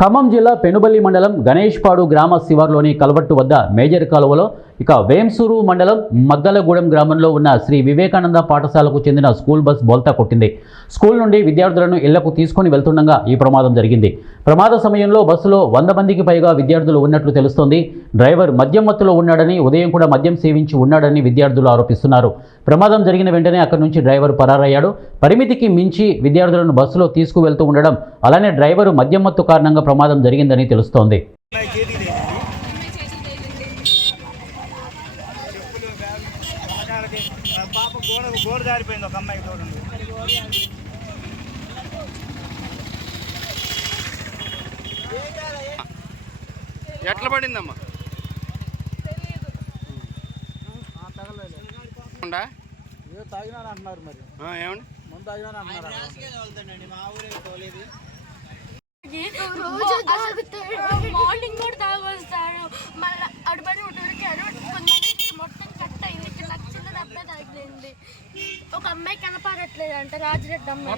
ఖమ్మం జిల్లా పెనుబల్లి మండలం గణేష్పాడు గ్రామ శివార్లోని కల్వట్టు వద్ద మేజర్ కాలువలో ఇక వేంసూరు మండలం మద్దలగూడెం గ్రామంలో ఉన్న శ్రీ వివేకానంద పాఠశాలకు చెందిన స్కూల్ బస్ బోల్తా కొట్టింది. స్కూల్ నుండి విద్యార్థులను ఇళ్లకు తీసుకుని వెళ్తుండగా ఈ ప్రమాదం జరిగింది. ప్రమాద సమయంలో బస్సులో 100 మందికి పైగా విద్యార్థులు ఉన్నట్లు తెలుస్తోంది. డ్రైవర్ మద్యం మత్తులో ఉన్నాడని, ఉదయం కూడా మద్యం సేవించి ఉన్నాడని విద్యార్థులు ఆరోపిస్తున్నారు. ప్రమాదం జరిగిన వెంటనే అక్కడి నుంచి డ్రైవర్ పరారయ్యాడు. పరిమితికి మించి విద్యార్థులను బస్సులో తీసుకువెళ్తూ ఉండడం, అలానే డ్రైవర్ మద్యం మత్తు కారణంగా ప్రమాదం జరిగిందని తెలుస్తోంది. ఎట్లా పడిందమ్మా? అంటున్నారు మరి ఏమండి ముందు తాగినా అంటున్నారు. మార్నింగ్ కూడా తాగొస్తాడు, మళ్ళీ అడుబడి ఉడికాడు. కొంతమంది మొత్తం కట్ అయింది, చిన్న దెబ్బ తగిలింది. ఒక అమ్మాయి కనపడట్లేదు అంట, రాజిరెడ్డి అమ్మాయి.